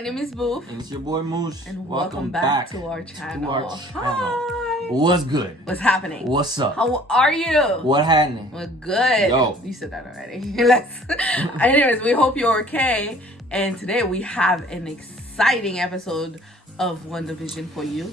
my name is Booth. And it's your boy Moose. And welcome back to our channel. Hi. What's good? What's happening? What's up? How are you? What happening? We're good. Yo. You said that already. Anyways, we hope you're okay. And today we have an exciting episode of Wandavision for you,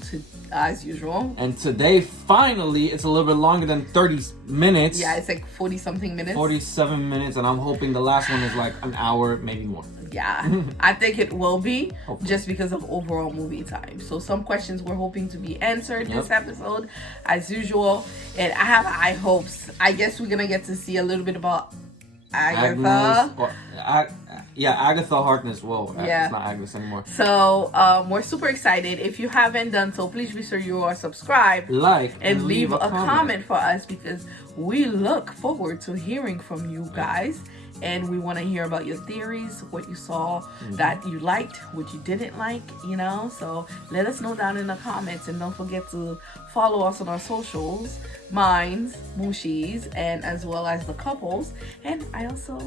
as usual. And today, finally, it's a little bit longer than 30 minutes. Yeah, it's like 40-something minutes. 47 minutes, and I'm hoping the last one is like an hour, maybe more. Yeah, I think it will be, Hopefully. just because of overall movie time. So some questions we're hoping to be answered this episode, as usual. And I have high hopes. I guess we're gonna get to see a little bit about Agatha. Agatha Harkness. Whoa, Yeah. It's not Agnes anymore. So we're super excited. If you haven't done so, please be sure you are subscribed, Like, and leave a comment for us, because we look forward to hearing from you guys. And we want to hear about your theories, what you saw that you liked, what you didn't like, you know. So let us know down in the comments, and don't forget to follow us on our socials, mine's, Mushi's, and as well as the couples. And I also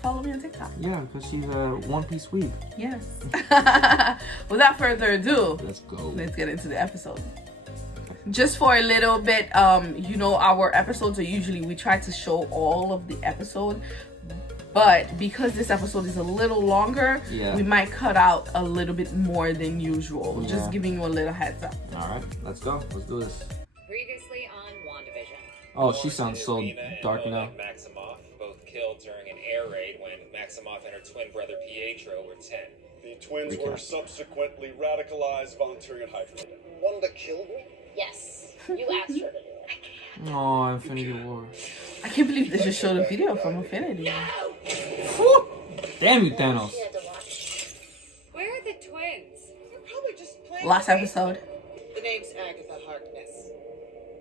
follow me on TikTok. Yeah, because she's a One Piece week. Yes. Without further ado, Let's go. let's get into the episode. Just for a little bit, you know, our episodes are usually, we try to show all of the episode. But because this episode is a little longer, we might cut out a little bit more than usual. Yeah. Just giving you a little heads up. All right, let's go. Let's do this. Previously on Wandavision. Oh, she sounds so dark now. Maximoff both killed during an air raid when Maximoff and her twin brother Pietro were 10. The twins were subsequently radicalized, volunteering at Hydra. Wanda killed me? Yes, you asked her to do it. Oh, Infinity War. I can't believe they just showed a video from Infinity. Whew. Damn you, Thanos. She had to watch. Where are the twins? You're probably just playing. Last episode. The name's Agatha Harkness.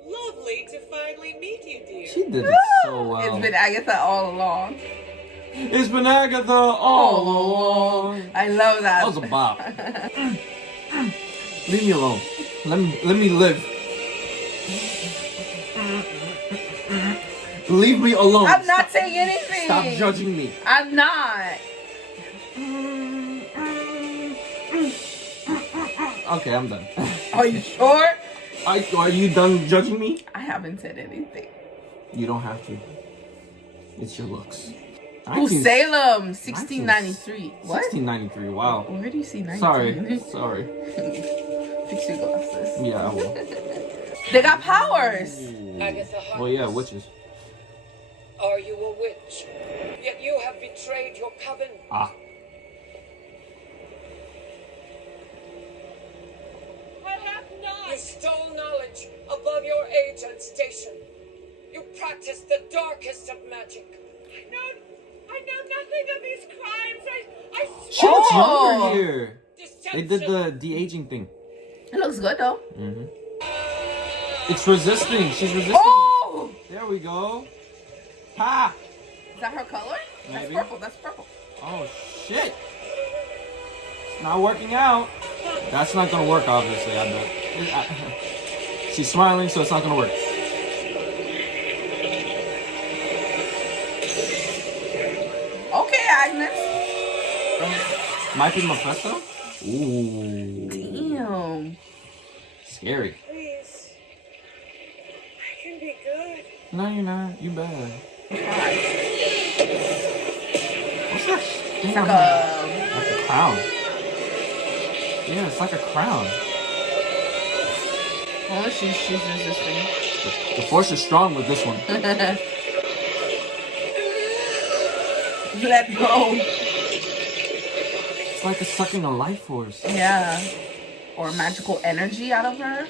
Lovely to finally meet you, dear. She did it so well. It's been Agatha all along. It's been Agatha all along. I love that. That was a bop. Leave me alone. Let me live. Leave me alone. I'm not saying anything. Stop judging me. I'm not. Okay, I'm done. Are you sure? Are you done judging me? I haven't said anything. You don't have to. It's your looks. Oh, Salem, 1693. What? 1693. Wow. Where do you see 19? Sorry. Fix your glasses. Yeah, I will. They got powers. Agatha Harkness. Well, yeah, witches. Are you a witch? Yet you have betrayed your coven. Ah. I have not. You stole knowledge above your age and station. You practiced the darkest of magic. I know nothing of these crimes. I She looks younger here. They did the de-aging thing. It looks good though. Mm-hmm. It's resisting. She's resisting. Oh! There we go. Ha! Is that her color? Maybe. That's purple. That's purple. Oh shit! It's not working out. That's not gonna work, obviously. I bet. She's smiling, so it's not gonna work. Okay, Agnes. Might be Mephisto. Ooh. Damn. Scary. please. I can be good. No, you're not. You bad. What's that? It's like a... That's a crown. Yeah, it's like a crown. Oh, she's resisting. The force is strong with this one. Let go. It's like it's sucking a life force. Yeah. Or magical energy out of her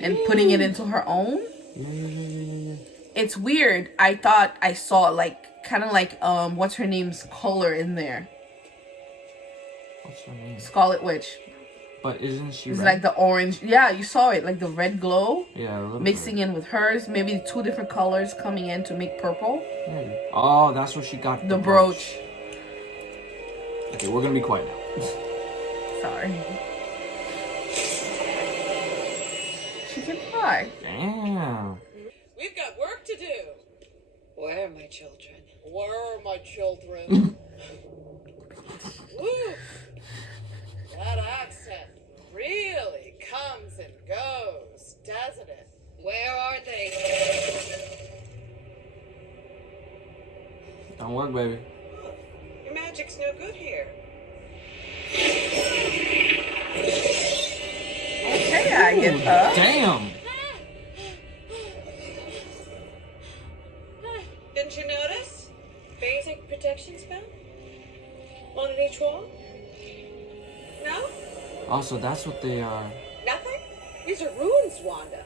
and putting it into her own. Yeah. It's weird. I thought I saw like kind of like what's her name's color in there. What's her name? Scarlet Witch. But isn't she It's red? like the orange. Yeah, you saw it, like the red glow Yeah, a little mixing in with hers. Maybe two different colors coming in to make purple. bit. Maybe. Oh, that's where she got The brooch. Okay, we're gonna be quiet now. Sorry. She can fly. Damn. We've got work to do. Where are my children? Where are my children? Woo! That accent really comes and goes, doesn't it? Where are they? Don't work, baby. Your magic's no good here. Okay, Agatha. Damn. Didn't you notice? Basic protection spell? One in each wall? No? Oh, so that's what they are. Nothing? These are runes, Wanda.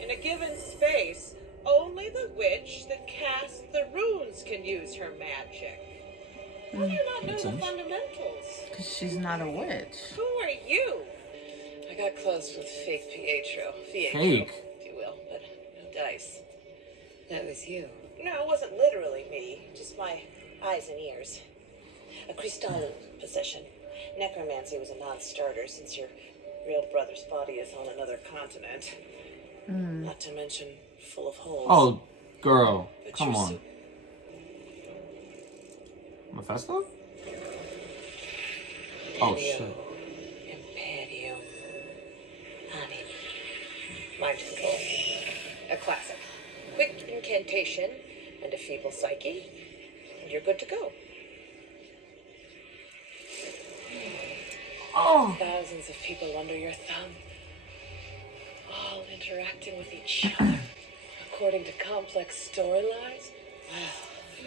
In a given space, only the witch that casts the runes can use her magic. How do you not know Makes the sense. fundamentals? Because she's not a witch. Who are you? I got close with fake Pietro. Fake? If you will, but no dice. That was you. No, it wasn't literally me, just my eyes and ears. A crystal possession. Necromancy was a non-starter since your real brother's body is on another continent. Not to mention full of holes. Oh, girl. But Come you're on. Mephisto? Oh, shit. Imperium. Honey. Mind control. A classic. Quick incantation and a feeble psyche, and you're good to go. Oh. Thousands of people under your thumb, all interacting with each other according to complex storylines.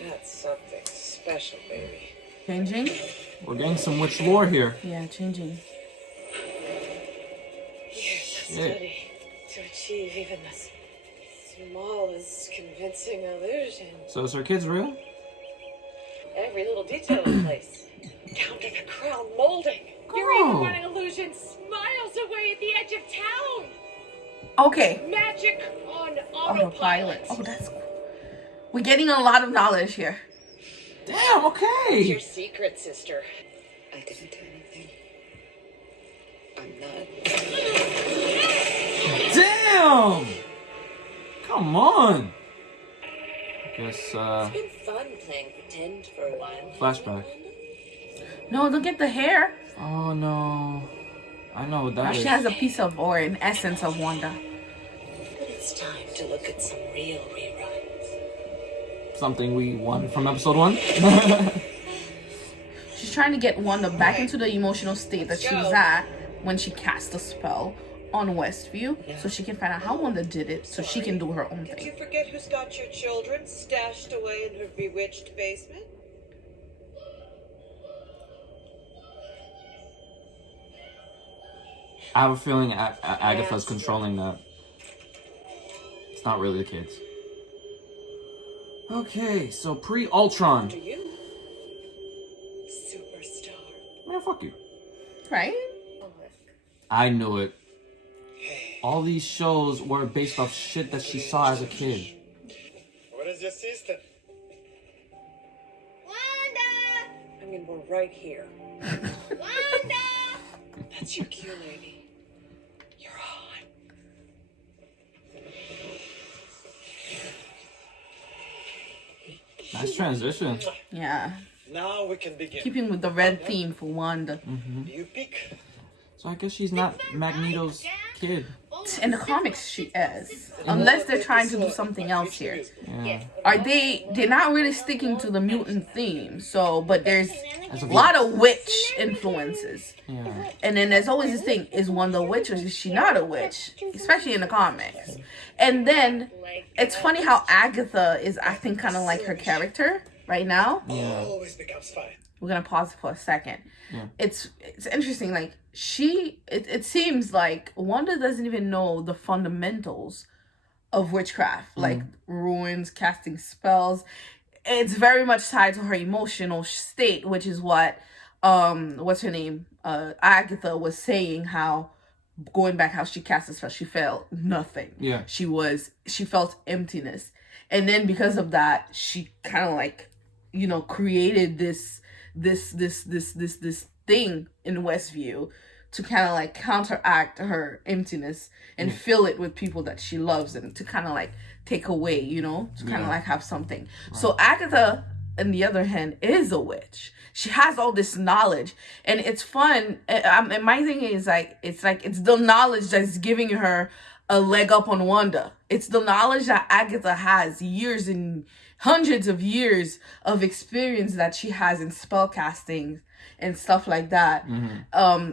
That's something special, baby. Changing? We're getting some witch lore here. Yeah, changing. Years of Shit. study to achieve even the smallest convincing illusion. So is her kids real? Every little detail in place, down to the crown molding. You're even Girl. running illusions miles away at the edge of town. Okay. Magic on Autopilot. autopilot. Oh, that's cool. We're getting a lot of knowledge here. Damn, What's okay. your secret, sister? I didn't do anything. I'm not. Damn. Come on. I guess, It's been fun playing pretend for a while. flashback. No, look at the hair. Oh, no. I know what Now that she is. has a piece of, or an essence of Wanda. But it's time to look at some real reruns. Something we won from episode 1. She's trying to get Wanda back into the emotional state that she was at when she cast the spell on Westview, so she can find out how Wanda did it, so she can do her own Did thing. you forget who's got your children stashed away in her bewitched basement? I have a feeling Agatha's controlling that. It's not really the kids. Okay, so pre-Ultron. To you, superstar. Man, fuck you. Right? I knew it. All these shows were based off shit that she saw as a kid. Where is your sister? Wanda! I mean, we're right here. Wanda! That's your cue, lady. You're on. Nice transition. Yeah. Now we can begin. Keeping with the red theme for Wanda. You pick. So I guess she's not Magneto's kid. In the comics, she is. Unless they're trying to do something else here. Yeah. They're not really sticking to the mutant theme, so, but there's As a of lot yet. of witch influences. Yeah. And then there's always this thing, is Wanda a witch or is she not a witch? Especially in the comics. And then, it's funny how Agatha is acting kind of like her character right now. Yeah. Always becomes fine. We're gonna pause for a second. Yeah. It's interesting, like, it seems like Wanda doesn't even know the fundamentals of witchcraft, like runes, casting spells. It's very much tied to her emotional state, which is what what's her name, Agatha was saying, how going back how she cast a spell, she felt nothing. Yeah. She felt emptiness, and then because of that, she kind of like, you know, created this thing in Westview to kind of like counteract her emptiness and fill it with people that she loves, and to kind of like take away, you know, to kind of like have something. So Agatha on the other hand, is a witch. She has all this knowledge, and it's fun. And my thing is it's the knowledge that's giving her a leg up on Wanda. It's the knowledge that Agatha has, years and hundreds of years of experience that she has in spellcasting and stuff like that.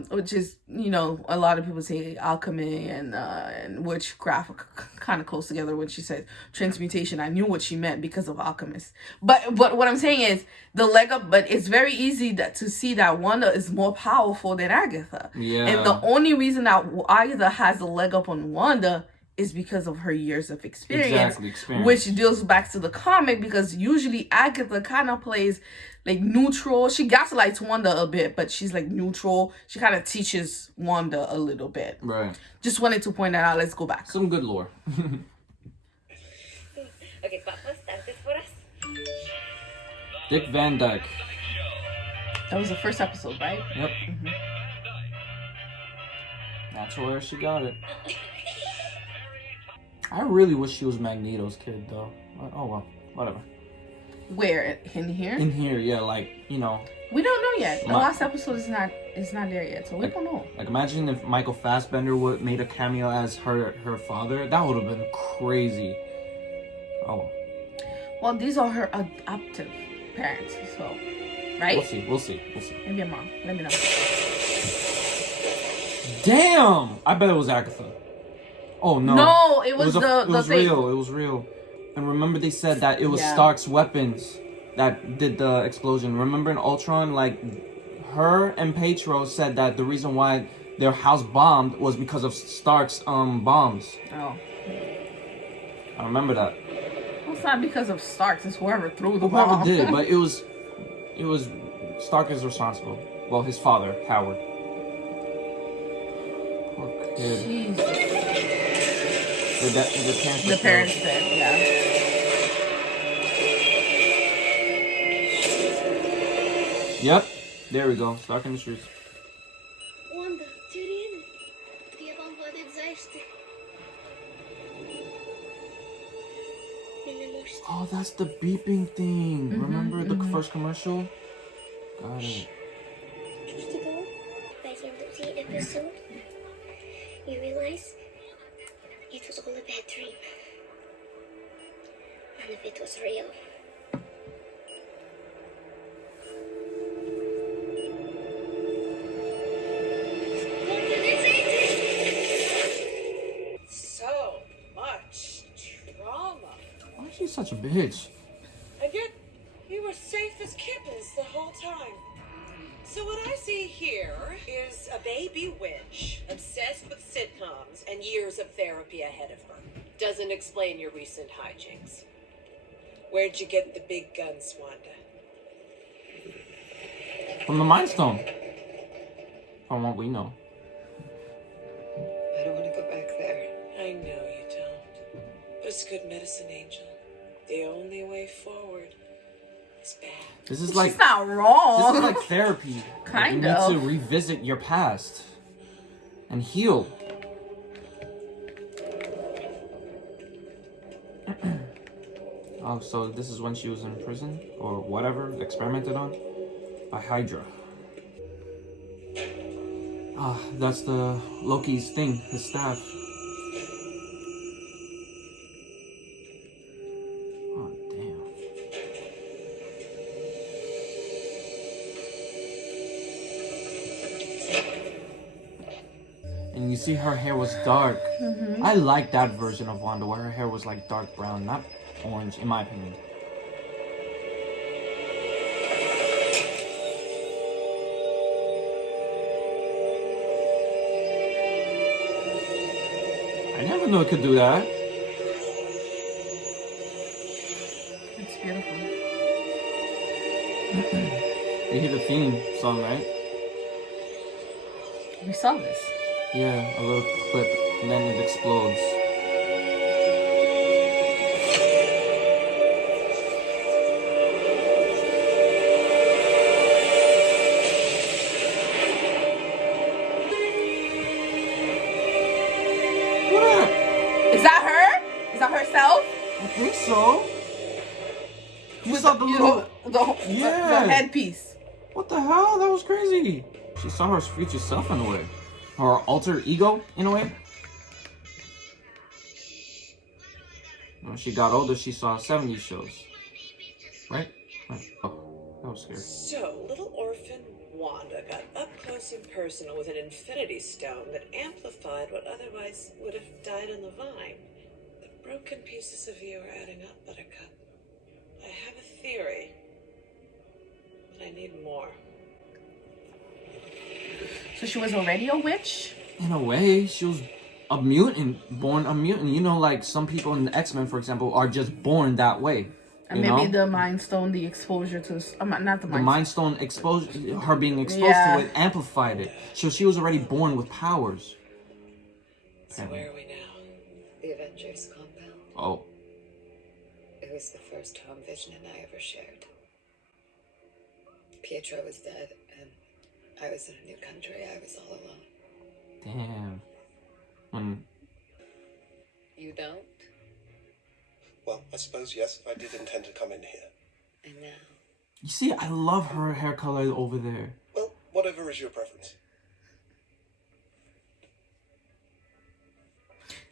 Which is, you know, a lot of people say alchemy and witchcraft are kind of close together. When she said transmutation, I knew what she meant because of alchemists. But what I'm saying is the leg up. But it's very easy to see that Wanda is more powerful than Agatha. Yeah. And the only reason that Agatha has a leg up on Wanda is because of her years of experience. Which deals back to the comic, because usually Agatha kind of plays like neutral. She gaslights Wanda a bit, but she's like neutral. She kind of teaches Wanda a little bit. Right. Just wanted to point that out. Let's go back. Some good lore. Okay, Papa, start this for us. Dick Van Dyke. That was the first episode, right? Yep. That's where she got it. I really wish she was Magneto's kid, though. Oh, well. Whatever. Where? In here? In here, yeah, like, you know. We don't know yet. The last episode is not there yet, so we don't know. Like, imagine if Michael Fassbender made a cameo as her father. That would have been crazy. Oh. Well, these are her adoptive parents, so, right? We'll see. Maybe I'm wrong. Let me know. Damn! I bet it was Agatha. Oh, no. No, it was It was real. And remember they said that it was Stark's weapons that did the explosion. Remember in Ultron, like, her and Pietro said that the reason why their house bombed was because of Stark's bombs. Oh. I remember that. Well, it's not because of Stark. It's whoever threw the bomb. Whoever did, but it was Stark is responsible. Well, his father, Howard. Poor kid. Jesus. The parents dead, yeah. Yep. There we go. Stark in the streets. Wanda, Tyrion, vi har vanvårdat zajste. Oh, that's the beeping thing. Remember the first commercial? Got it. Just ago, by the end of the episode, you realize it was all a bad dream. None of it was real. So much trauma. Why is she such a bitch? And yet, we were safe as kittens the whole time. So what I see here is a baby witch, obsessed with sitcoms and years of therapy ahead of her. Doesn't explain your recent hijinks. Where'd you get the big guns, Wanda? From the Mind Stone. From what we know. I don't want to go back there. I know you don't. But it's good medicine, Angel. The only way forward is bad. This is She's like not wrong. This is like therapy. Kind you of. need to revisit your past and heal. Oh, so this is when she was in prison or whatever, experimented on by Hydra. Ah, that's the Loki's thing, his staff. Oh, damn. And you see her hair was dark. I like that version of Wanda where her hair was like dark brown, not orange, in my opinion. I never knew it could do that. It's beautiful. You hear the theme song, right? We saw this. Yeah, a little clip, and then it explodes. Is that her? Is that herself? I think so. You saw the little... the headpiece. What the hell? That was crazy. She saw her future self in a way. Her alter ego, in a way. When she got older, she saw 70s shows. Right? Oh, that was scary. So, little orphan Wanda got up close and personal with an infinity stone that amplified what otherwise would have died on the vine. The broken pieces of you are adding up, Buttercup. I have a theory, but I need more. So she was already a witch? In a way, she was a mutant, born a mutant. You know, like some people in the X-Men, for example, are just born that way. And maybe the Mind Stone, the exposure to... not the Mind Stone exposure, her being exposed to it, amplified it. So she was already born with powers. So where are we now? The Avengers compound. Oh. It was the first home vision I ever shared. Pietro was dead, and I was in a new country. I was all alone. Damn. You don't? Well, I suppose, yes, I did intend to come in here. And now? You see, I love her hair color over there. Well, whatever is your preference.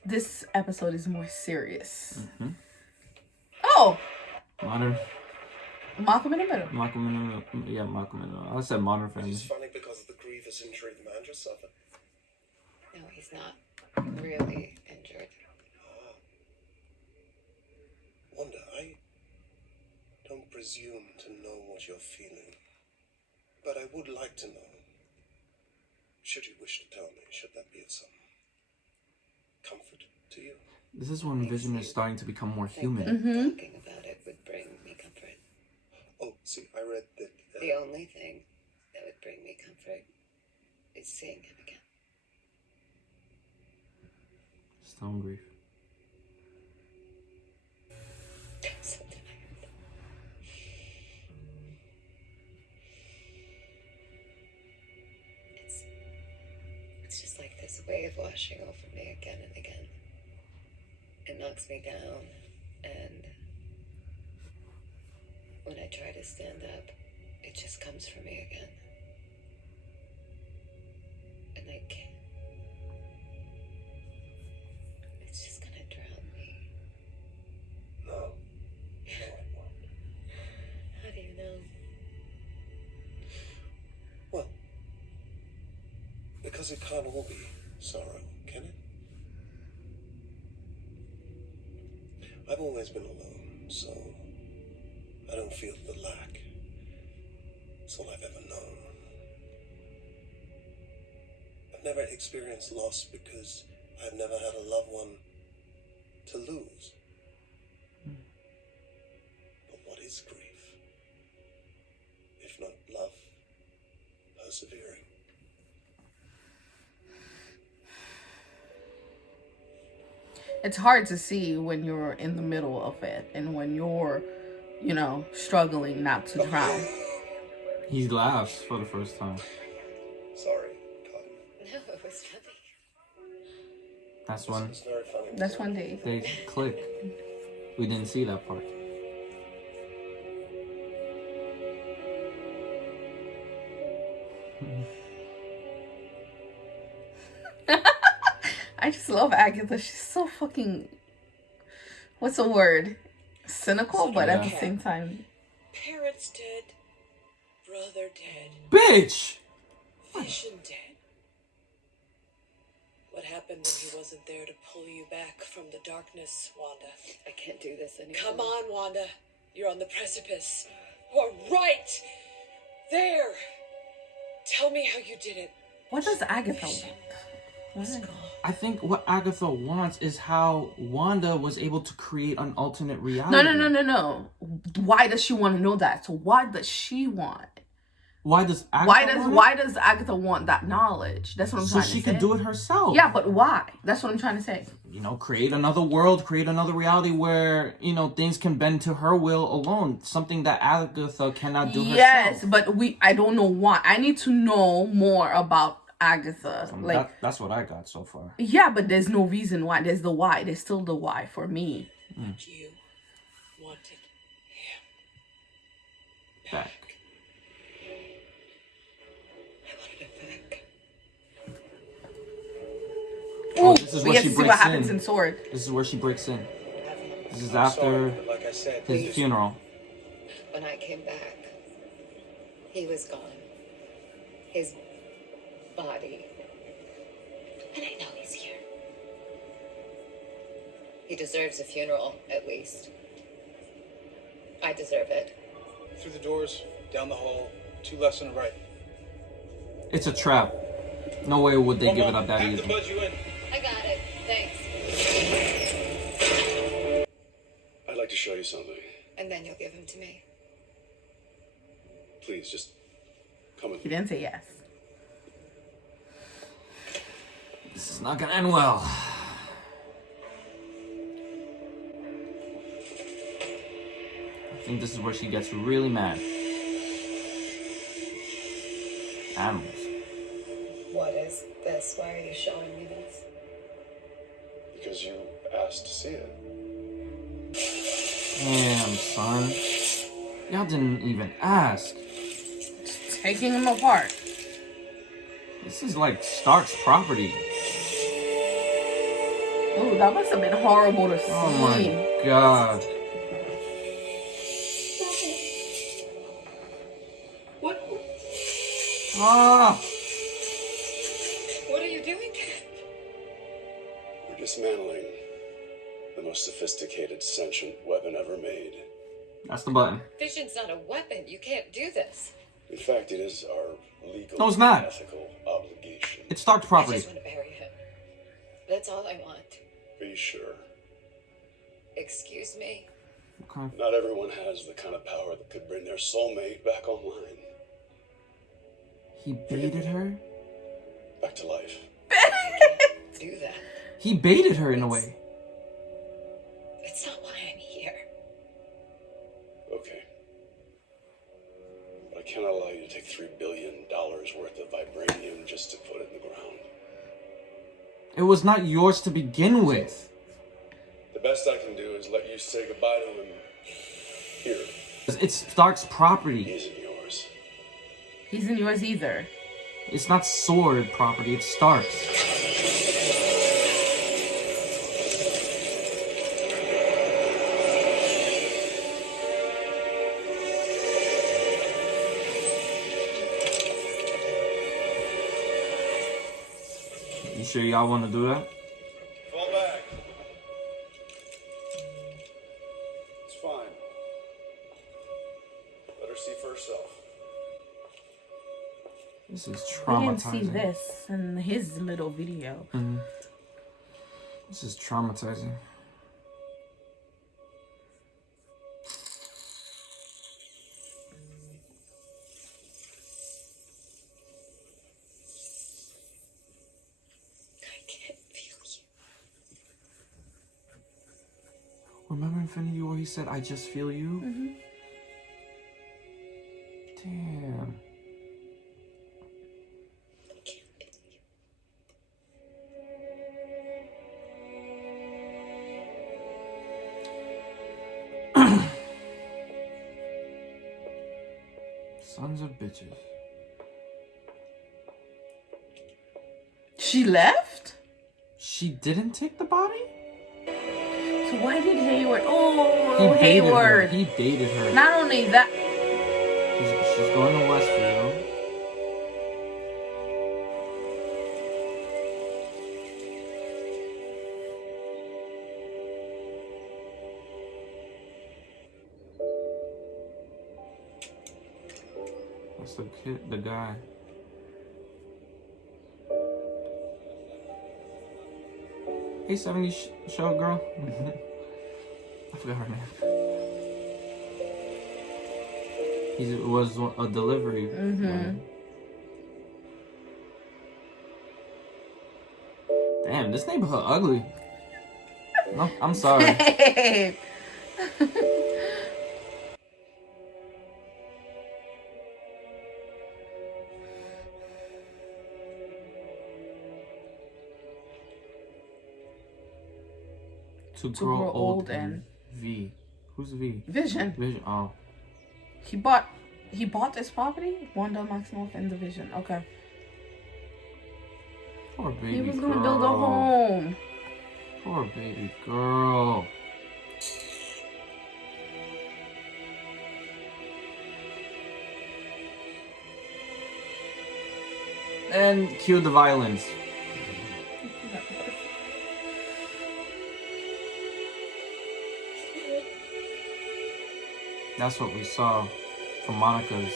This episode is more serious. Mm-hmm. Oh! Modern. Malcolm in the Middle. Malcolm in the Middle. Yeah, Malcolm in the Middle. I said Modern Family. It's funny because of the grievous injury the man just suffered. No, he's not really injured. Wanda, I don't presume to know what you're feeling, but I would like to know. Should you wish to tell me, should that be of some comfort to you? This is when Vision is starting to become more human. Talking about it would bring me comfort. Oh, see, I read that... The only thing that would bring me comfort is seeing him again. Stone grief. So tired. It's just like this wave washing over me again and again. It knocks me down, and when I try to stand up, it just comes for me again. And I can't. It's just gonna drown me. No. No, it won't. How do you know? Well, because it can't all be sorrow, can it? I've always been alone, so I don't feel the lack. It's all I've ever known. I've never experienced loss because I've never had a loved one to lose. But what is grief? If not love, persevering. It's hard to see when you're in the middle of it and when you're, struggling not to drown. He laughs for the first time. Sorry, Cotton. No, it was funny. That's when It's very funny. That's one day. they click. We didn't see that part. I just love Agatha. She's so fucking... What's the word? Cynical, but at the same time... Parents dead, brother dead, Bitch! Vision dead. What happened when he wasn't there to pull you back from the darkness, Wanda? I can't do this anymore. Come on, Wanda. You're on the precipice. Or right there. Tell me how you did it. What does Agatha want? What? I think what Agatha wants is how Wanda was able to create an alternate reality. No. Why does she want to know that? So what does she want? Why does Agatha Why does Agatha want that knowledge? That's what I'm trying to say. So she can do it herself. Yeah, but why? That's what I'm trying to say. Create another world, create another reality where, things can bend to her will alone. Something that Agatha cannot do herself. Yes, but I don't know why. I need to know more about Agatha. That's what I got so far. Yeah, but there's no reason why. There's the why. There's still the why for me. You wanted him. back. I wanted it back. Oh, this is we where get she to see what breaks happens in. in S.W.O.R.D. This is where she breaks in. This is I'm after sorry, but like I said, his please. funeral. When I came back, he was gone. His body. And I know he's here. He deserves a funeral, at least. I deserve it. Through the doors, down the hall, 2 lefts and a right. It's a trap. No way would they One give it moment. up that Have to easy. buzz you in. I got it. Thanks. I'd like to show you something. And then you'll give him to me. Please, just come with He me. didn't say yes. This is not gonna end well. I think this is where she gets really mad. Animals. What is this? Why are you showing me this? Because you asked to see it. Damn, son. Y'all didn't even ask. Taking him apart. This is like Stark's property. Oh, that must have been horrible to see. Oh my god. What? Ah! What are you doing? We're dismantling the most sophisticated sentient weapon ever made. That's the button. Vision's not a weapon. You can't do this. In fact, it is our legal No, it's not. and ethical obligation. It's Stark's I property. just want to bury him. That's all I want. Are you sure? Excuse me? Okay. Not everyone has the kind of power that could bring their soulmate back online. He baited her? Back to life. Do that. He baited her in a way. It's not why I'm here. Okay. But I cannot allow you to take $3 billion worth of vibranium just to put it in the ground. It was not yours to begin with. The best I can do is let you say goodbye to him here. It's Stark's property. He isn't yours. He's in yours either. It's not S.W.O.R.D property, it's Stark's. You sure y'all want to do that? Fall back. It's fine. Let her see for herself. This is We didn't traumatizing. see this in his little video. Mhm. This is traumatizing. I can't feel you. Remember Infinity War? He said, "I just feel you." Mm-hmm. Damn. I can't feel you. Sons of bitches. She left? She didn't take the body? So why did Hayward? Oh, He baited her. Hayward. He baited her. Not only that. She's going to Westview. That's the kid, the guy. Hey, 70s show girl. I forgot her name. He was a delivery. Mm-hmm. Damn, this neighborhood ugly. No, I'm sorry. To grow old and V. Who's V? Vision. Vision. Oh. He bought He bought this property? Wanda, Maximoff, and Division. Okay. Poor baby He was girl. gonna build a home. Poor baby girl. And cue the violence. That's what we saw from Monica's.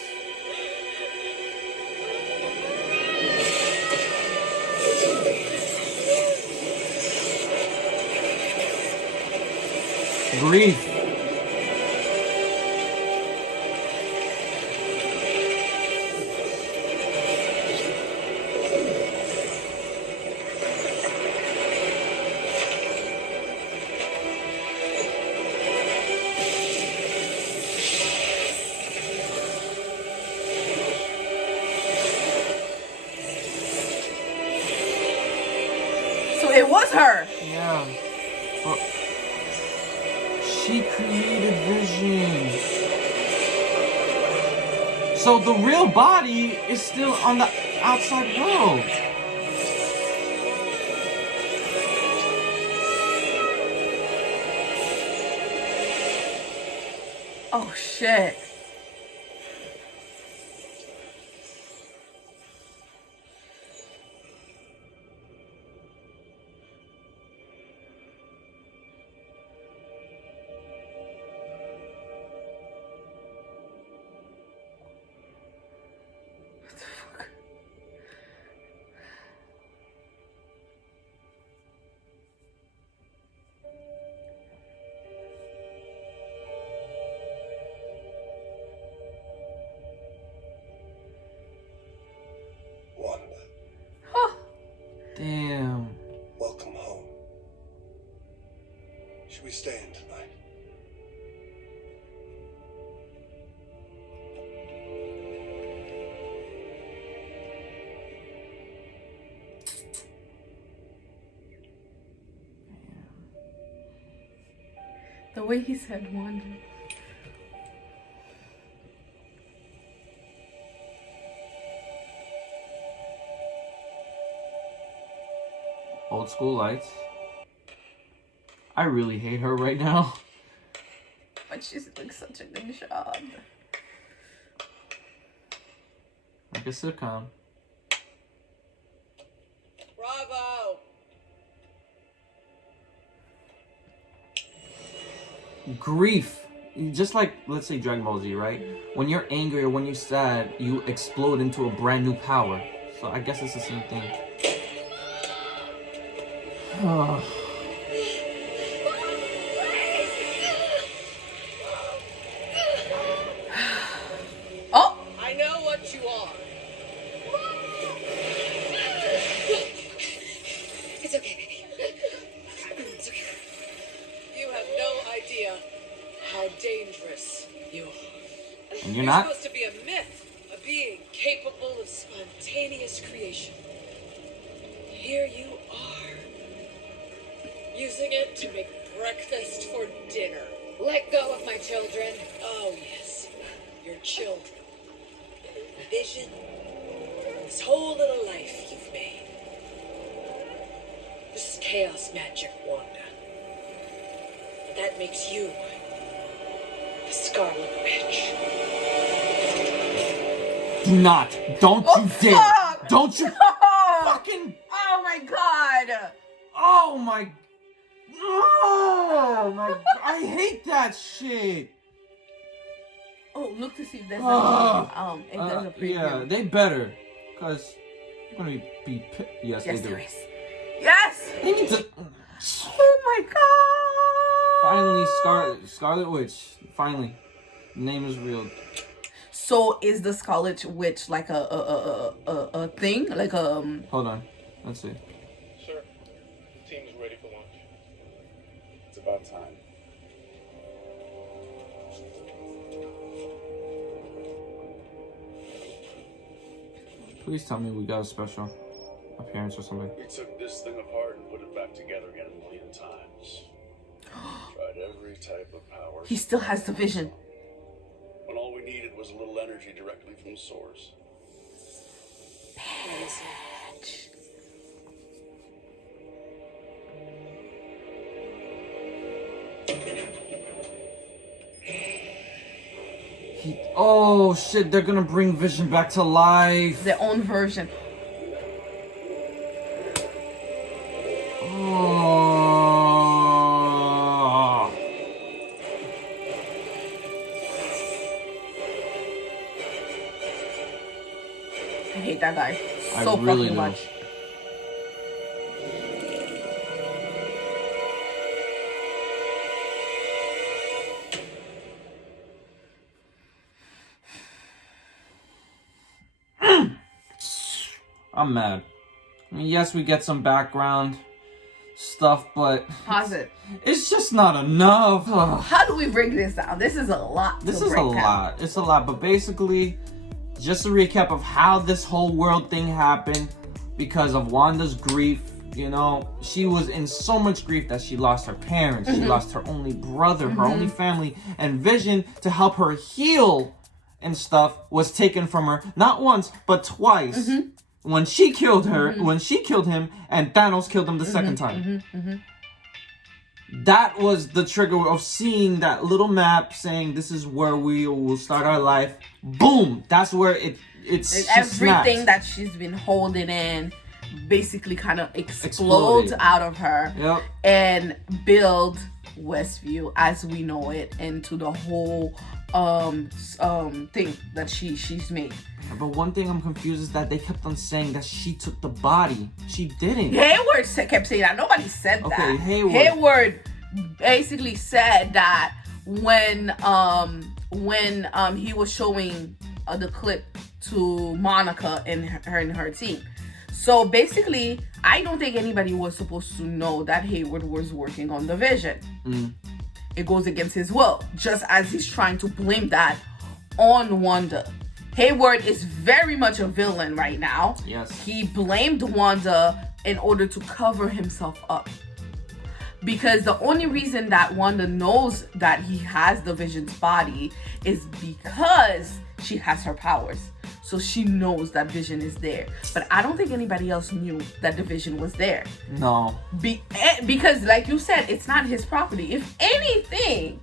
Grief. So it was her. Yeah. But she created Vision. So the real body is still on the outside world. Oh shit. Wanda, Damn. welcome home. Should we stay in tonight? The way he said Wanda. Old school lights. I really hate her right now. But she's doing such a good job. Like a sitcom. Bravo! Grief. Just like, let's say Dragon Ball Z, right? When you're angry or when you're sad, you explode into a brand new power. So I guess it's the same thing. Oh, I know what you are. It's okay, baby. It's okay. You have no idea how dangerous you are. And you're not? supposed to be a myth, a being capable of spontaneous creation. Here you are, using it to make breakfast for dinner. Let go of my children. Oh, yes, your children. Vision. This whole little life you've made. This is chaos magic, Wanda. And that makes you the Scarlet Witch. Do not. Don't you dare. Fuck! Don't you Oh! fucking. Oh my god! Oh my. Oh my. I hate that shit. Oh, look to see if there's if there's a preview. Yeah, they better. Because I'm gonna be yes, Yes, they do. there is. Yes! They need to. Oh my god! Finally, Scarlet Witch. Finally. The name is real. So is the Scarlet Witch like a thing? Like Hold on. Let's see. Sir, the team's ready for lunch. It's about time. Please tell me we got a special appearance or something. We took this thing apart and put it back together again a million times. Tried every type of power. he still has the vision. When all we needed was a little energy unknown source. Oh shit, they're gonna bring Vision back to life. Their own version. Oh. I hate that guy I so really fucking do. much. I'm mad. I mean, yes, we get some background stuff, but Pause it. it's just not enough. Ugh. How do we break this down? This is a lot. This is a lot. It's a lot, but basically, just a recap of how this whole world thing happened because of Wanda's grief. You know, she was in so much grief that she lost her parents, she lost her only brother, her only family, and Vision, to help her heal and stuff, was taken from her not once but twice. When she killed her, when she killed him, and Thanos killed him the second time. That was the trigger of seeing that little map saying this is where we will start our life. Boom! That's where it's everything snapped. that she's been holding in basically kind of explodes out of her and build Westview as we know it into the whole thing that she's made. But one thing I'm confused is that they kept on saying that she took the body. She didn't. Hayward kept saying that. Nobody said that. Okay, Hayward basically said that when he was showing the clip to Monica and her team. So basically, I don't think anybody was supposed to know that Hayward was working on the Vision. It goes against his will, just as he's trying to blame that on Wanda. Hayward is very much a villain right now. Yes. He blamed Wanda in order to cover himself up. Because the only reason that Wanda knows that he has the Vision's body is because she has her powers. So she knows that Vision is there. But I don't think anybody else knew that the Vision was there. No. Because like you said, it's not his property. If anything,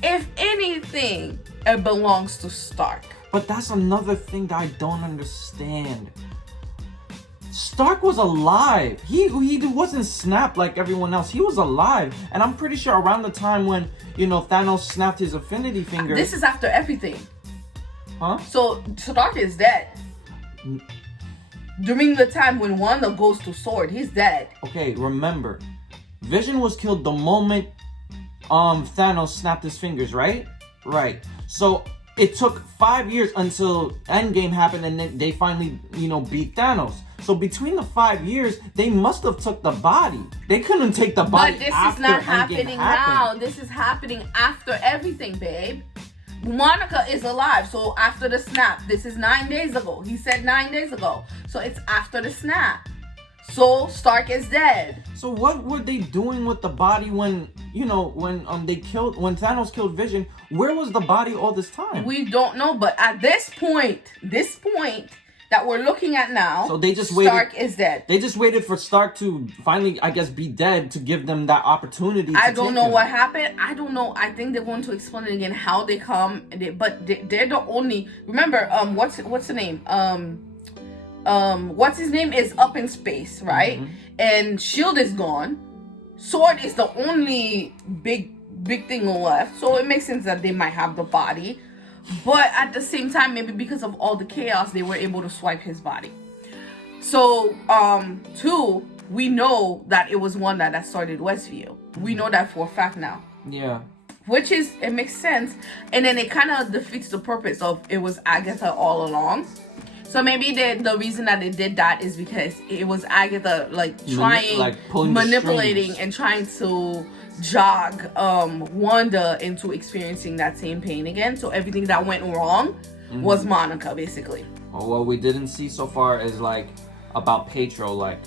it belongs to Stark. But that's another thing that I don't understand. Stark was alive. He wasn't snapped like everyone else. He was alive. And I'm pretty sure around the time when, Thanos snapped his Infinity Finger. This is after everything. Huh? So Stark is dead. During the time when Wanda goes to S.W.O.R.D, he's dead. Okay, remember. Vision was killed the moment Thanos snapped his fingers, right? Right. So it took 5 years until Endgame happened and then they finally, beat Thanos. So between the 5 years, they must have took the body. They couldn't take the body. But this after is not Endgame happening now. This is happening after everything, babe. Monica is alive. So after the snap, this is 9 days ago. He said 9 days ago. So it's after the snap. So Stark is dead. So what were they doing with the body when Thanos killed Vision? Where was the body all this time? We don't know, but at this point that we're looking at now, so they just Stark is dead. They just waited for Stark to finally, I guess, be dead to give them that opportunity. I don't know what happened. I don't know. I think they're going to explain it again how they come. But they're the only. Remember, what's the name? What's his name is up in space, right? And S.W.O.R.D is gone. S.W.O.R.D is the only big thing left. So it makes sense that they might have the body. But at the same time, maybe because of all the chaos, they were able to swipe his body. So, 2, we know that it was Wanda that started Westview. We know that for a fact now. Yeah. It makes sense. And then it kind of defeats the purpose of it was Agatha all along. So maybe the reason that they did that is because it was Agatha manipulating and trying to jog Wanda into experiencing that same pain again. So everything that went wrong was Monica, basically. Well, what we didn't see so far is about Pietro, like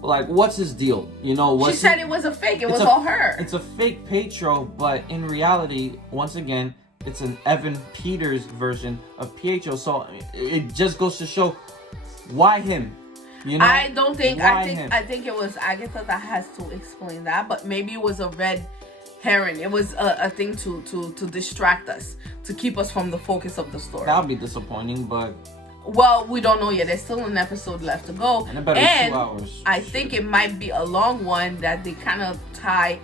what's his deal? She said it was a fake. It was all her. It's a fake Pietro, but in reality, once again, it's an Evan Peters version of Pietro. So it just goes to show why him. You know, I don't think. Why I think it was Agatha that has to explain that, but maybe it was a red herring. It was a thing to distract us, to keep us from the focus of the story. That would be disappointing, but well, we don't know yet. There's still an episode left to go, and it better be 2 hours. I think it might be a long one that they kind of tie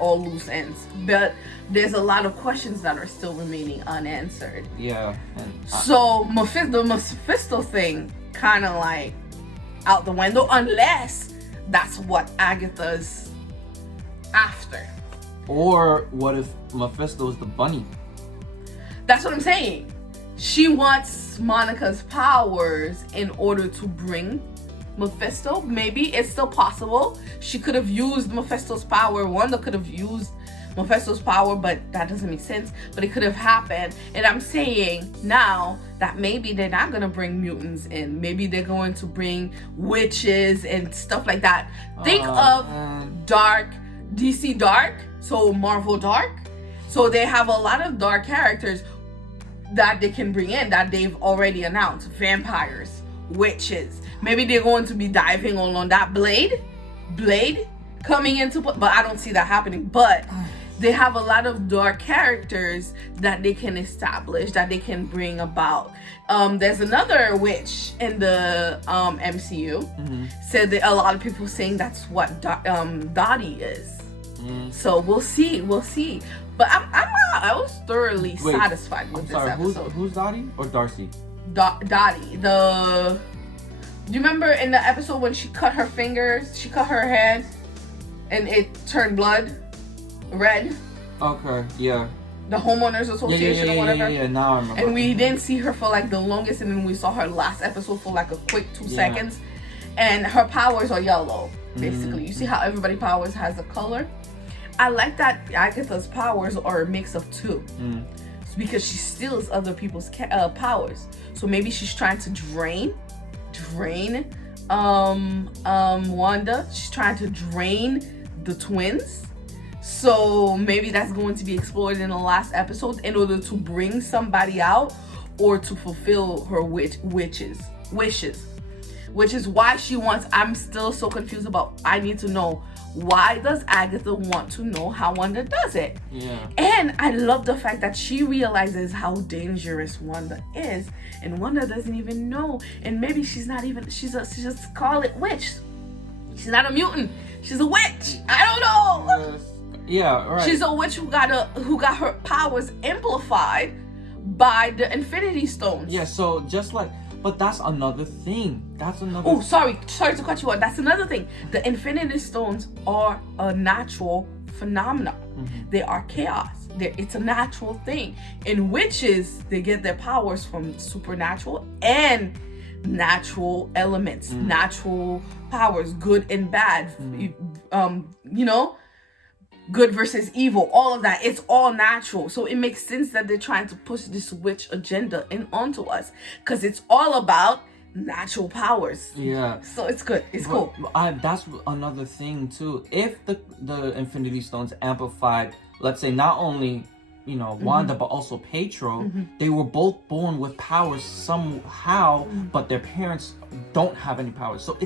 all loose ends, but there's a lot of questions that are still remaining unanswered. Yeah. So the Mephisto thing kind of like out the window, unless that's what Agatha's after. Or what if Mephisto is the bunny? That's what I'm saying. She wants Monica's powers in order to bring Mephisto. Maybe it's still possible. She could have used Mephisto's power. Wanda could have used Mephisto's power, but that doesn't make sense. But it could have happened. And I'm saying now that maybe they're not going to bring mutants in. Maybe they're going to bring witches and stuff like that. Think of Dark, DC Dark, so Marvel Dark. So they have a lot of dark characters that they can bring in that they've already announced. Vampires, witches. Maybe they're going to be diving on that Blade coming into, but I don't see that happening. But they have a lot of dark characters that they can establish, that they can bring about. There's another witch in the MCU. Said that a lot of people saying that's what Dottie is. So we'll see. But I was thoroughly satisfied with this episode. Who's Dottie or Darcy? Dottie. Do you remember in the episode when she cut her fingers, she cut her hand, and it turned red? Okay, yeah. The homeowners association or whatever. Yeah, now I remember. And we didn't see her for like the longest, and then we saw her last episode for like a quick 2 seconds. And her powers are yellow, basically. You see how everybody powers has a color? I like that Agatha's powers are a mix of two. It's because she steals other people's powers. So maybe she's trying to drain Wanda. She's trying to drain the twins. So maybe that's going to be explored in the last episode in order to bring somebody out or to fulfill her wishes. Which is why she wants, I'm still so confused about, I need to know, why does Agatha want to know how Wanda does it? Yeah. And I love the fact that she realizes how dangerous Wanda is, and Wanda doesn't even know. And maybe she's just a Scarlet Witch. She's not a mutant. She's a witch. I don't know. Yeah, right. She's a witch who got her powers amplified by the Infinity Stones. Yeah, so just like, but that's another thing. Oh, sorry to cut you off. That's another thing. The Infinity Stones are a natural phenomenon. They are chaos. It's a natural thing. In witches, they get their powers from supernatural and natural elements, natural powers, good and bad. Good versus evil, all of that. It's all natural. So it makes sense that they're trying to push this witch agenda onto us, because it's all about natural powers. Yeah. So it's good. It's cool. That's another thing too. If the Infinity Stones amplified, let's say, not only Wanda but also Pietro, they were both born with powers somehow, but their parents don't have any powers. So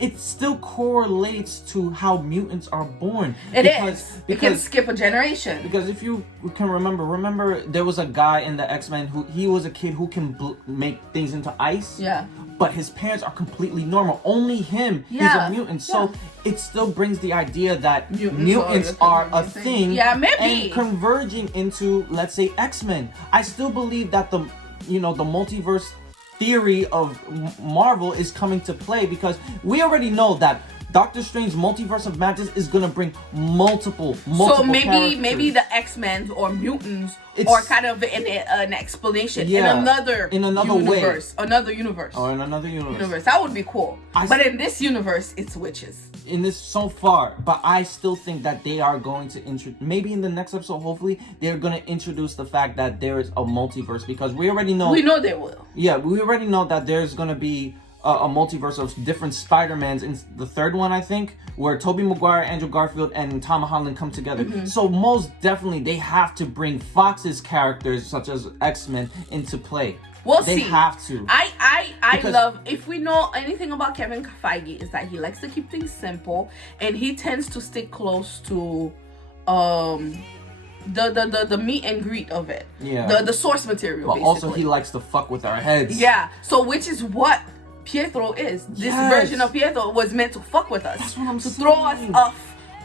it still correlates to how mutants are born. Because it can skip a generation. Because if you can remember there was a guy in the X-Men he was a kid who can make things into ice. Yeah. But his parents are completely normal. Only him is a mutant. So it still brings the idea that mutants are a thing. Yeah, maybe. And converging into, let's say, X-Men. I still believe that the multiverse theory of Marvel is coming to play, because we already know that Doctor Strange's Multiverse of Madness is gonna bring multiple so maybe characters. The X-Men or mutants are kind of an explanation in another universe. Or in another universe. That would be cool. But in this universe, it's witches. In this so far, but I still think that they are going to maybe in the next episode, hopefully, they're going to introduce the fact that there is a multiverse, because we already know. We know they will. Yeah, we already know that there's going to be a multiverse of different Spider-Mans in the third one, I think, where Tobey Maguire, Andrew Garfield, and Tom Holland come together. So most definitely they have to bring Fox's characters, such as X-Men, into play. They have to. I love, if we know anything about Kevin Feige, is that he likes to keep things simple, and he tends to stick close to the meat and greet of it. Yeah. The source material. But basically. Also he likes to fuck with our heads. Yeah. So which is what Pietro is. This version of Pietro was meant to fuck with us. That's what I'm saying. Throw us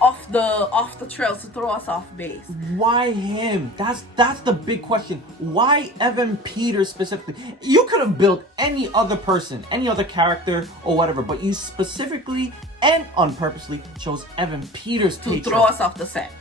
off the trail, to throw us off base. Why him? That's the big question. Why Evan Peters specifically? You could have built any other person, any other character or whatever, but you specifically and unpurposely chose Evan Peters to throw us off the set.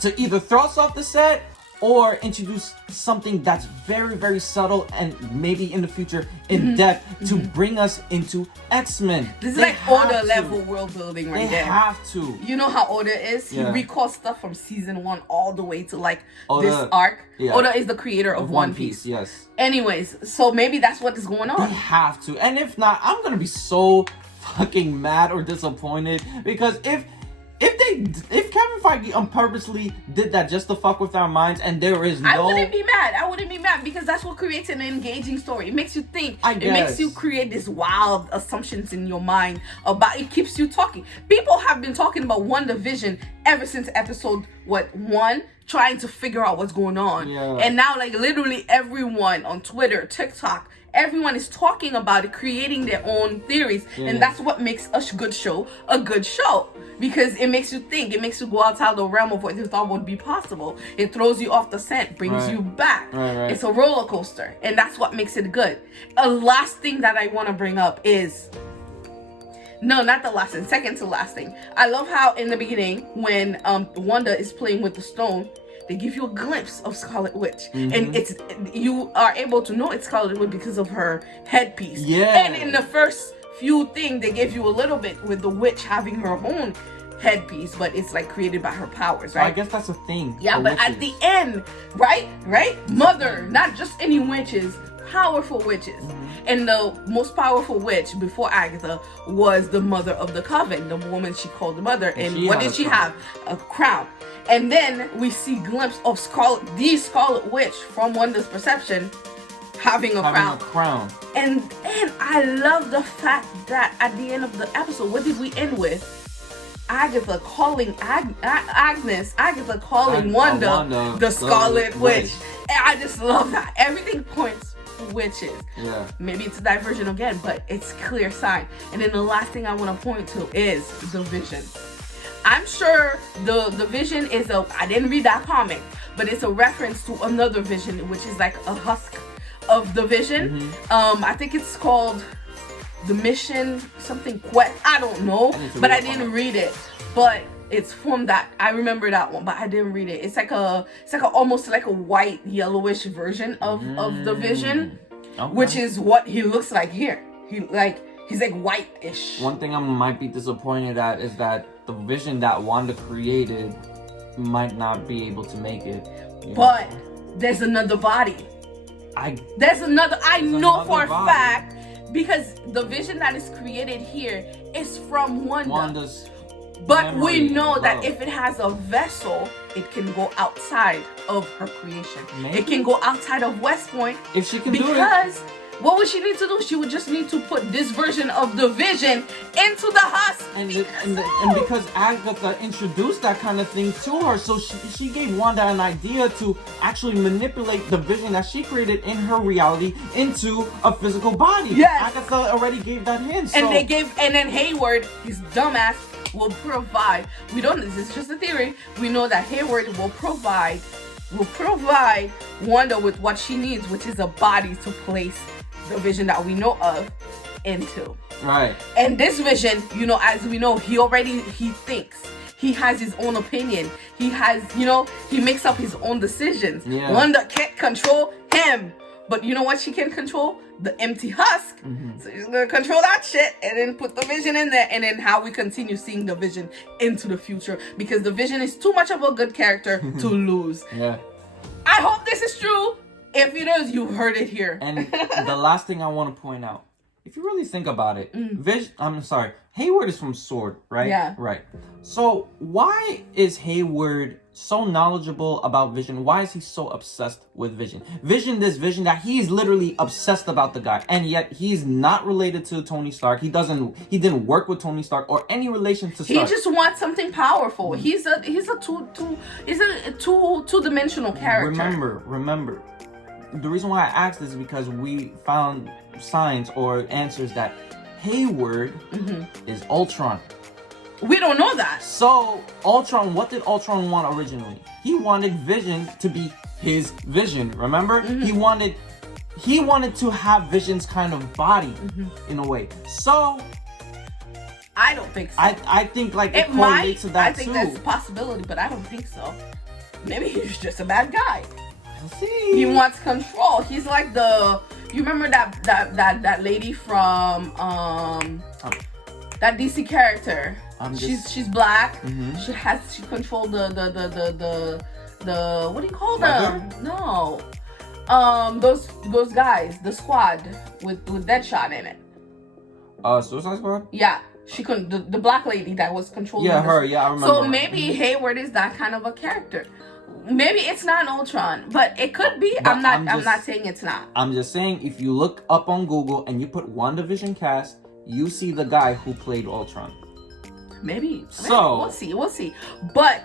To either throw us off the set or introduce something that's very, very subtle and maybe in the future in depth to bring us into X-Men. This is like order level world building right there. They have to. You know how Order is? He recalls stuff from season 1 all the way to like this arc. Yeah. Oda is the creator of One Piece. Yes. Anyways, so maybe that's what is going on. They have to. And if not, I'm gonna be so fucking mad or disappointed, because if Kevin Feige unpurposely did that just to fuck with our minds, and there is no... I wouldn't be mad because that's what creates an engaging story. It makes you think. It makes you create this wild assumptions in your mind about... It keeps you talking. People have been talking about WandaVision ever since episode 1, trying to figure out what's going on. Yeah. And now, like, literally everyone on Twitter, TikTok, everyone is talking about it, creating their own theories. And that's what makes a good show a good show. Because it makes you think. It makes you go outside the realm of what you thought would be possible. It throws you off the scent, brings you back. Right. It's a roller coaster. And that's what makes it good. A last thing that I want to bring up is... No, not the last thing. Second to last thing. I love how in the beginning, when Wanda is playing with the stone, they give you a glimpse of Scarlet Witch. And you are able to know it's Scarlet Witch because of her headpiece. Yeah. And in the first few things, they gave you a little bit with the witch having her own headpiece, but it's like created by her powers, right? So I guess that's a thing. Yeah, but witches. At the end, right? Mother, not just any witches, powerful witches. And the most powerful witch before Agatha was the mother of the coven, the woman she called the mother. And what did she have? A crown. And then we see glimpse of the Scarlet Witch from Wanda's perception having a crown. And I love the fact that at the end of the episode, what did we end with? Agatha calling Agatha calling Wanda the Scarlet Witch. And I just love that. Everything points to witches. Yeah. Maybe it's a diversion again, but it's clear sign. And then the last thing I want to point to is the Vision. I'm sure the Vision is I didn't read that comic, but it's a reference to another Vision, which is like a husk of the Vision. I think it's called the Mission something quest. I don't know, but I didn't read it. But it's from that. I remember that one, but I didn't read it. It's like almost like a white yellowish version of the Vision, which is what he looks like here. He's like whitish. One thing I might be disappointed at is that the Vision that Wanda created might not be able to make it. But there's another body. I know for a fact, because the Vision that is created here is from Wanda's. But we know that if it has a vessel, it can go outside of her creation. Maybe. It can go outside of West Point. If she can do it. Because what would she need to do? She would just need to put this version of the Vision into the husk. And because Agatha introduced that kind of thing to her, so she gave Wanda an idea to actually manipulate the Vision that she created in her reality into a physical body. Yes. Agatha already gave that hint. And then Hayward, his dumbass, will provide. We don't. This is just a theory. We know that Hayward will provide Wanda with what she needs, which is a body to place the Vision that we know of into. Right. And this Vision, as we know, he thinks. He has his own opinion. He has, he makes up his own decisions. Yeah. Wanda can't control him. But you know what she can control? The empty husk. So she's going to control that shit and then put the Vision in there. And then how we continue seeing the Vision into the future. Because the Vision is too much of a good character to lose. Yeah. I hope this is true. If it is, you heard it here. And the last thing I want to point out. if you really think about it, Hayward is from S.W.O.R.D, right? Yeah. Right. So why is Hayward so knowledgeable about Vision? Why is he so obsessed with Vision? Vision that he's literally obsessed about the guy, and yet he's not related to Tony Stark. He didn't work with Tony Stark or any relation to Stark. He just wants something powerful. He's a two-dimensional character. Remember. The reason why I asked this is because we found signs or answers that Hayward is Ultron. We don't know that. So Ultron, what did Ultron want originally? He wanted Vision to be his Vision. Remember? He wanted to have Vision's kind of body in a way. So I don't think so. I think like it correlates to that I think that's a possibility, but I don't think so. Maybe he's just a bad guy. See. He wants control. He's like you remember that lady from that DC character. She's black. She controlled the what do you call them? No. Those guys, the squad with Deadshot in it. Suicide Squad? Yeah. She couldn't the black lady that was controlling her, yeah, I remember. So maybe Hayward is that kind of a character. Maybe it's not Ultron, but it could be. I'm not saying it's not. I'm just saying if you look up on Google and you put WandaVision cast, you see the guy who played Ultron. Maybe. So we'll see. But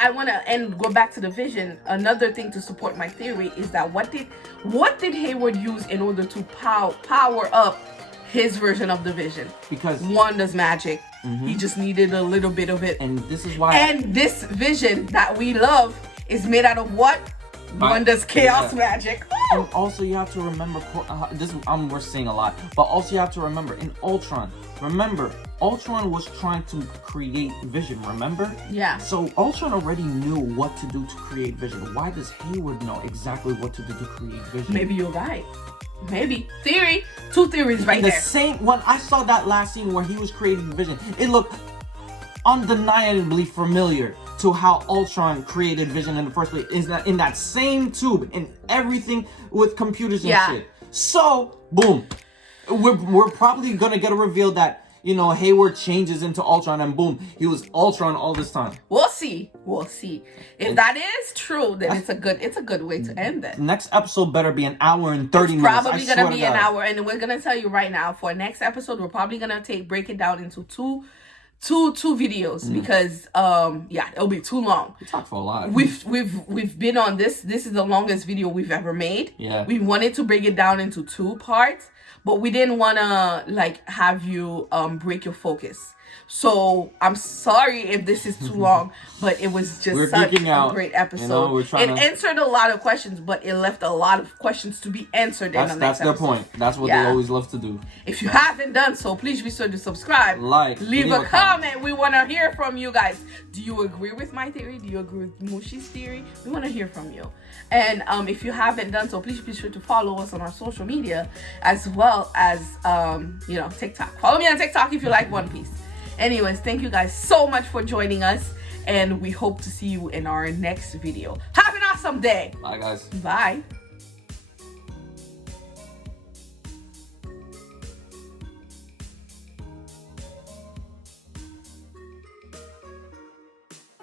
I want to go back to the Vision. Another thing to support my theory is that what did Hayward use in order to power up his version of the Vision? Because Wanda's magic. He just needed a little bit of it. And this is why. And this Vision that we love is made out of what? Wanda's chaos magic. And also you have to remember, we're saying a lot, but also you have to remember in Ultron, Ultron was trying to create Vision, remember? Yeah. So Ultron already knew what to do to create Vision. Why does Hayward know exactly what to do to create Vision? Maybe you're right. Maybe. Theory. Two theories right there. The same, when I saw that last scene where he was creating Vision, it looked undeniably familiar to how Ultron created Vision in the first place. Is that in that same tube and everything with computers and shit. So, boom. We're probably gonna get a reveal that, Hayward changes into Ultron and boom, he was Ultron all this time. We'll see. If that is true, then it's a good way to end it. Next episode better be an hour and 30 minutes. Probably gonna be an hour, and we're gonna tell you right now, for next episode, we're probably gonna break it down into two videos because it'll be too long. We talked for a lot. We've been on this is the longest video we've ever made. Yeah. We wanted to break it down into 2 parts, but we didn't want to have you break your focus. So I'm sorry if this is too long, but it was just such a great episode. It answered a lot of questions, but it left a lot of questions to be answered in the next episode. That's their point. That's what they always love to do. If you haven't done so, please be sure to subscribe, leave a comment. We want to hear from you guys. Do you agree with my theory? Do you agree with Mushi's theory? We want to hear from you. And if you haven't done so, please be sure to follow us on our social media, as well as TikTok. Follow me on TikTok if you like One Piece. Anyways, thank you guys so much for joining us, and we hope to see you in our next video. Have an awesome day. Bye, guys. Bye.